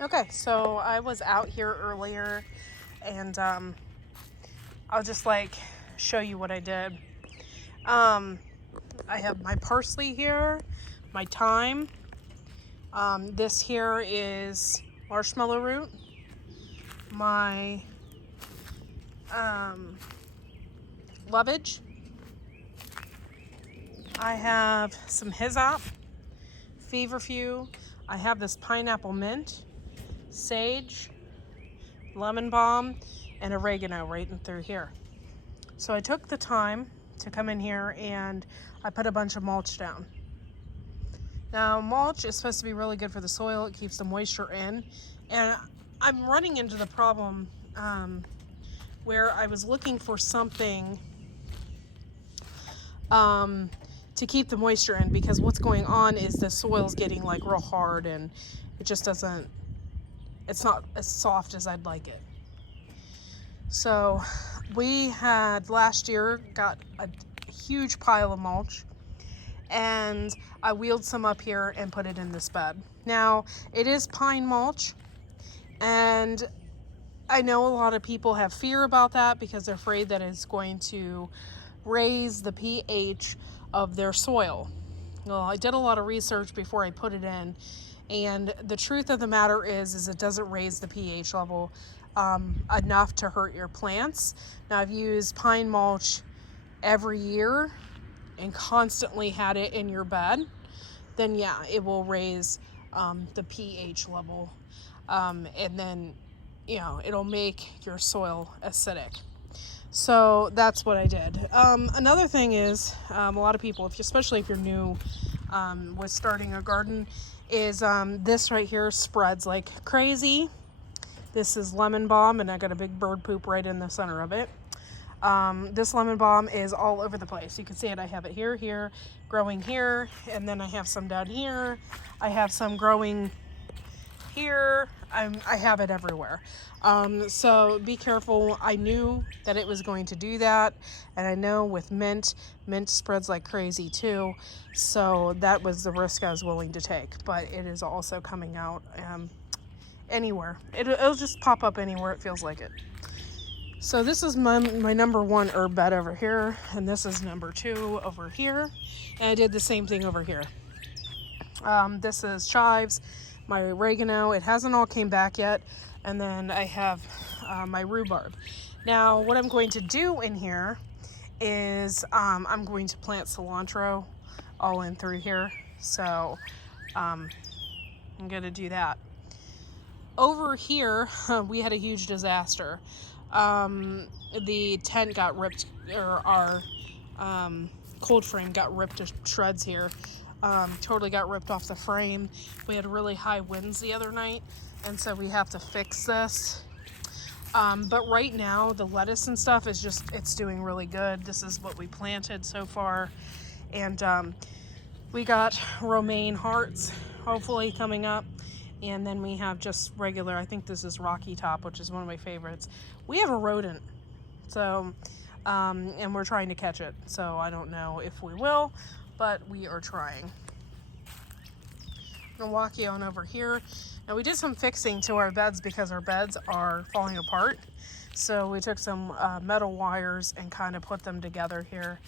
Okay, so I was out here earlier and I'll just like show you what I did. I have my parsley here, my thyme. This here is marshmallow root, my lovage. I have some hyssop, feverfew. I have this pineapple mint, sage, lemon balm, and oregano right in through here. So I took the time to come in here and I put a bunch of mulch down. Now mulch is supposed to be really good for the soil. It keeps the moisture in. And I'm running into the problem where I was looking for something to keep the moisture in, because what's going on is the soil's getting like real hard and it just doesn't, it's not as soft as I'd like it. So we had last year got a huge pile of mulch and I wheeled some up here and put it in this bed. Now it is pine mulch, and I know a lot of people have fear about that because they're afraid that it's going to raise the pH of their soil. Well, I did a lot of research before I put it in, and the truth of the matter is it doesn't raise the pH level enough to hurt your plants. Now I've used pine mulch every year and constantly had it in your bed, then yeah, it will raise the pH level, and then it'll make your soil acidic. So that's what I did. Another thing is, a lot of people, especially if you're new with starting a garden, is this right here spreads like crazy. This is lemon balm, and I got a big bird poop right in the center of it. This lemon balm is all over the place. You can see it. I have it here, growing here, and then I have some down here. I have some growing here. I have it everywhere. So be careful. I knew that it was going to do that, and I know with mint spreads like crazy too. So that was the risk I was willing to take. But it is also coming out anywhere. It'll just pop up anywhere it feels like it. So this is my number one herb bed over here, and this is number two over here, and I did the same thing over here. This is chives, my oregano. It hasn't all came back yet, and then I have my rhubarb. Now what I'm going to do in here is I'm going to plant cilantro all in through here, so I'm going to do that. Over here we had a huge disaster. The tent got ripped, or our cold frame got ripped to shreds here. Totally got ripped off the frame. We had really high winds the other night, and so we have to fix this. But right now the lettuce and stuff is it's doing really good. This is what we planted so far, and we got romaine hearts hopefully coming up. And then we have just regular, I think this is Rocky Top, which is one of my favorites. We have a rodent, so, and we're trying to catch it. So I don't know if we will, but we are trying. I'm gonna walk you on over here. Now we did some fixing to our beds because our beds are falling apart. So we took some metal wires and kind of put them together here.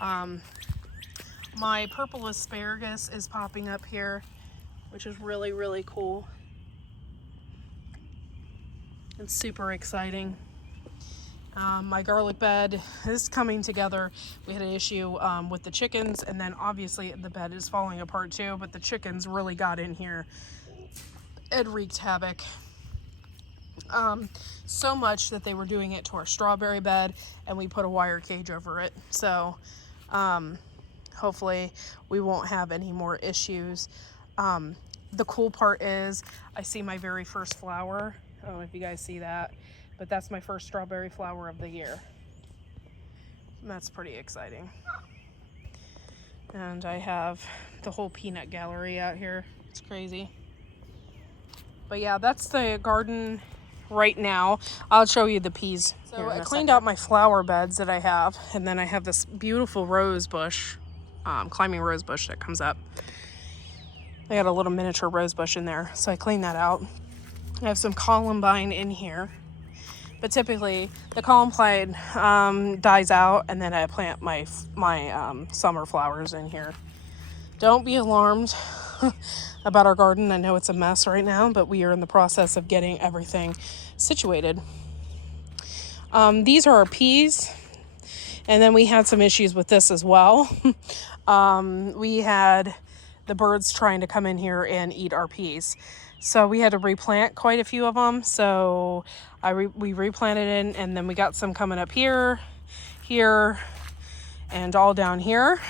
My purple asparagus is popping up here, which is really, really cool. It's super exciting. My garlic bed is coming together. We had an issue with the chickens, and then obviously the bed is falling apart too, but the chickens really got in here. It wreaked havoc. So much that they were doing it to our strawberry bed, and we put a wire cage over it. So hopefully we won't have any more issues. The cool part is I see my very first flower. I don't know if you guys see that, but that's my first strawberry flower of the year. And that's pretty exciting. And I have the whole peanut gallery out here. It's crazy. But yeah, that's the garden right now. I'll show you the peas. So I cleaned out my flower beds that I have, and then I have this beautiful rose bush, climbing rose bush that comes up. I got a little miniature rose bush in there, so I cleaned that out. I have some columbine in here. But typically, the columbine dies out, and then I plant my summer flowers in here. Don't be alarmed about our garden. I know it's a mess right now, but we are in the process of getting everything situated. These are our peas, and then we had some issues with this as well. We had the birds trying to come in here and eat our peas. So we had to replant quite a few of them. So we replanted it, and then we got some coming up here, and all down here,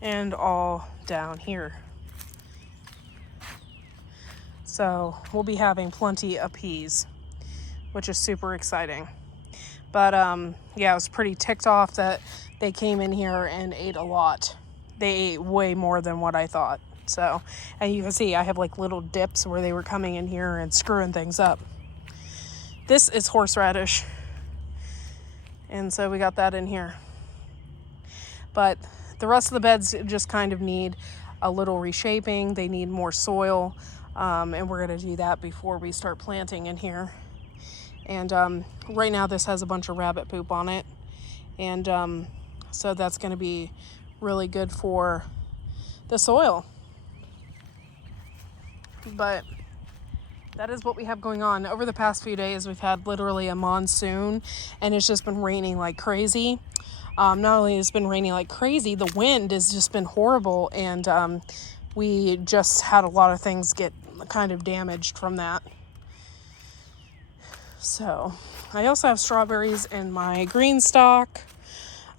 and all down here. So we'll be having plenty of peas, which is super exciting. But yeah, I was pretty ticked off that they came in here and ate a lot. They ate way more than what I thought. So, and you can see I have like little dips where they were coming in here and screwing things up. This is horseradish. And so we got that in here. But the rest of the beds just kind of need a little reshaping. They need more soil. And we're going to do that before we start planting in here. And right now this has a bunch of rabbit poop on it. And so that's going to be really good for the soil. But that is what we have going on. Over the past few days, we've had literally a monsoon, and it's just been raining like crazy. Not only has it been raining like crazy, the wind has just been horrible, and we just had a lot of things get kind of damaged from that. So I also have strawberries in my green stock,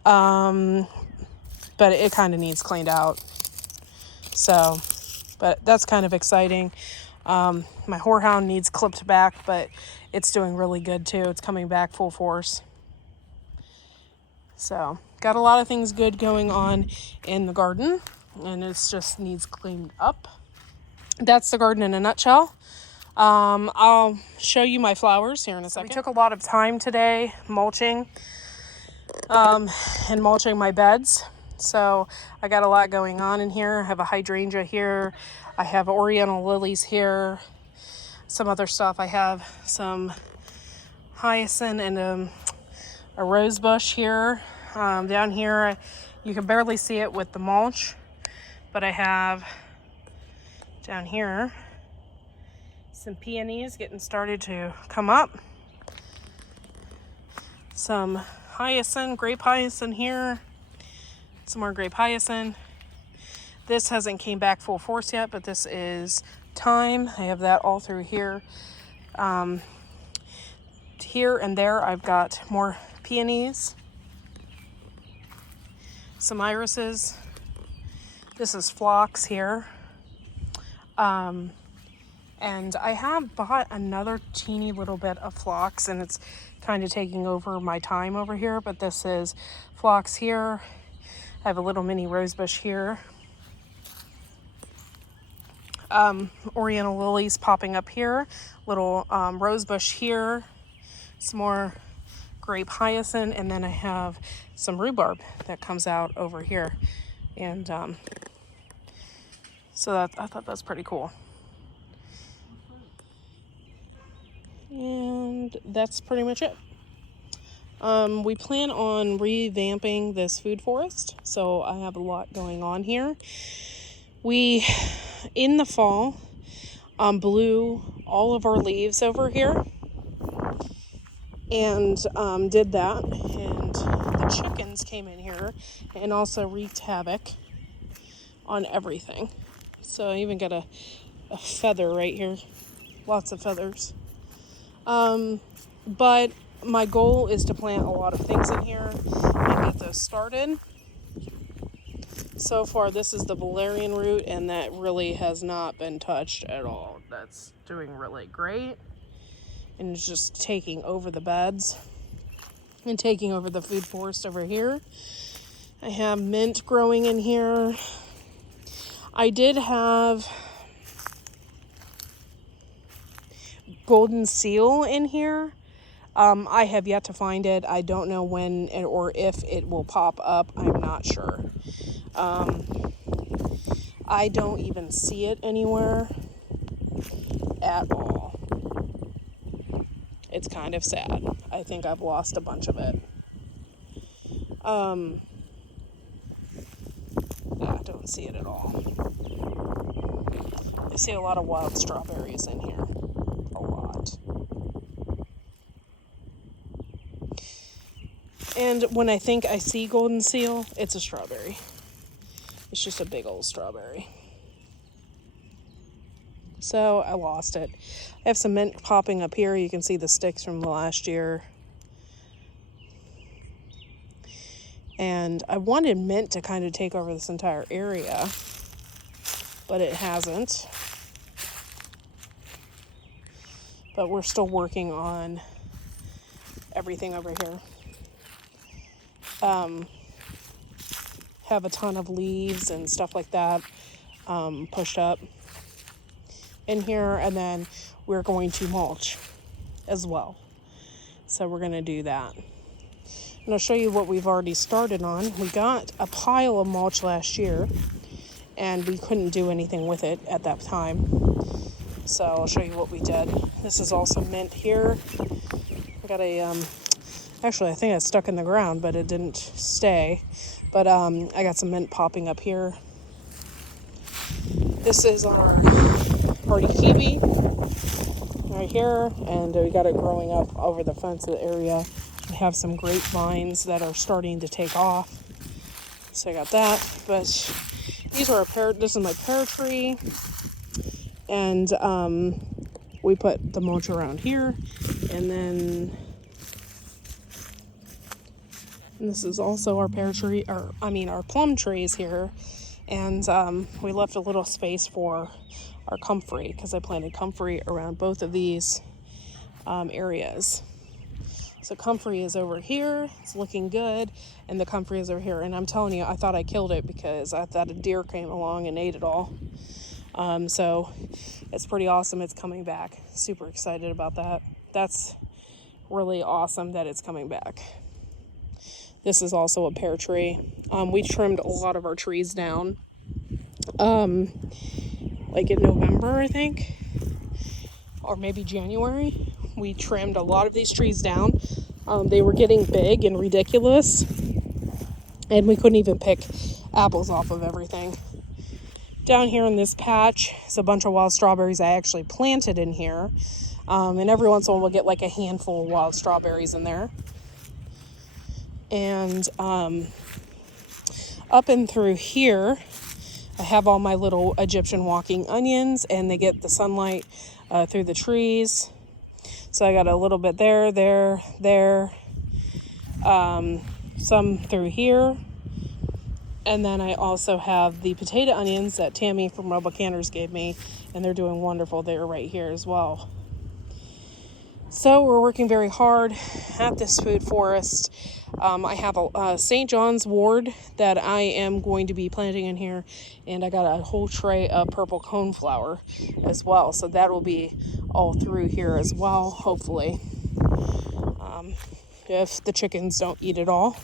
but it kind of needs cleaned out. So, but that's kind of exciting. My horehound needs clipped back, but it's doing really good too. It's coming back full force. So got a lot of things good going on in the garden, and it just needs cleaned up. That's the garden in a nutshell. I'll show you my flowers here in a second. We took a lot of time today mulching and mulching my beds. So I got a lot going on in here. I have a hydrangea here. I have oriental lilies here. Some other stuff. I have some hyacinth and a rose bush here. Down here, you can barely see it with the mulch, but I have down here some peonies getting started to come up. Some hyacinth, grape hyacinth here. Some more grape hyacinth. This hasn't came back full force yet, but this is thyme. I have that all through here. Here and there I've got more peonies. Some irises. This is phlox here. And I have bought another teeny little bit of phlox, and it's kind of taking over my thyme over here, but this is phlox here. I have a little mini rose bush here. Oriental lilies popping up here. Little rose bush here. Some more grape hyacinth, and then I have some rhubarb that comes out over here. And so I thought that's pretty cool. And that's pretty much it. We plan on revamping this food forest, so I have a lot going on here. We, in the fall, blew all of our leaves over here and did that, and the chickens came in here and also wreaked havoc on everything. So I even got a feather right here, lots of feathers. But my goal is to plant a lot of things in here and get those started. So far, this is the valerian root, and that really has not been touched at all. That's doing really great, and it's just taking over the beds and taking over the food forest over here. I have mint growing in here. I did have golden seal in here. I have yet to find it. I don't know when or if it will pop up. I'm not sure. I don't even see it anywhere at all. It's kind of sad. I think I've lost a bunch of it. Yeah, I don't see it at all. I see a lot of wild strawberries in here. A lot. And when I think I see golden seal, it's a strawberry. It's just a big old strawberry. So I lost it. I have some mint popping up here. You can see the sticks from the last year. And I wanted mint to kind of take over this entire area, but it hasn't. But we're still working on everything over here. Have a ton of leaves and stuff like that pushed up in here, and then we're going to mulch as well. So we're going to do that. And I'll show you what we've already started on. We got a pile of mulch last year, and we couldn't do anything with it at that time. So I'll show you what we did. This is also mint here. I got a, actually I think it's stuck in the ground, but it didn't stay. But I got some mint popping up here. This is our hardy kiwi right here, and we got it growing up over the fence area. We have some grapevines that are starting to take off, so I got that. But these are this is my pear tree, and we put the mulch around here, and then this is also our pear tree, our plum trees here, and we left a little space for our comfrey because I planted comfrey around both of these areas. So comfrey is over here, it's looking good, and the comfrey is over here. And I'm telling you, I thought I killed it because I thought a deer came along and ate it all. So it's pretty awesome. It's coming back. Super excited about that. That's really awesome that it's coming back. This is also a pear tree. We trimmed a lot of our trees down, like in November, I think, or maybe January. We trimmed a lot of these trees down. They were getting big and ridiculous, and we couldn't even pick apples off of everything. Down here in this patch is a bunch of wild strawberries I actually planted in here, and every once in a while we'll get like a handful of wild strawberries in there. And up and through here, I have all my little Egyptian walking onions, and they get the sunlight through the trees. So I got a little bit there, some through here. And then I also have the potato onions that Tammy from Rebel Canners gave me, and they're doing wonderful. They're right here as well. So we're working very hard at this food forest. I have a St. John's wort that I am going to be planting in here, and I got a whole tray of purple coneflower as well. So that will be all through here as well, hopefully, if the chickens don't eat it all.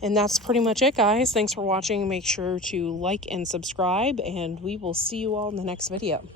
And that's pretty much it, guys. Thanks for watching. Make sure to like and subscribe, and we will see you all in the next video.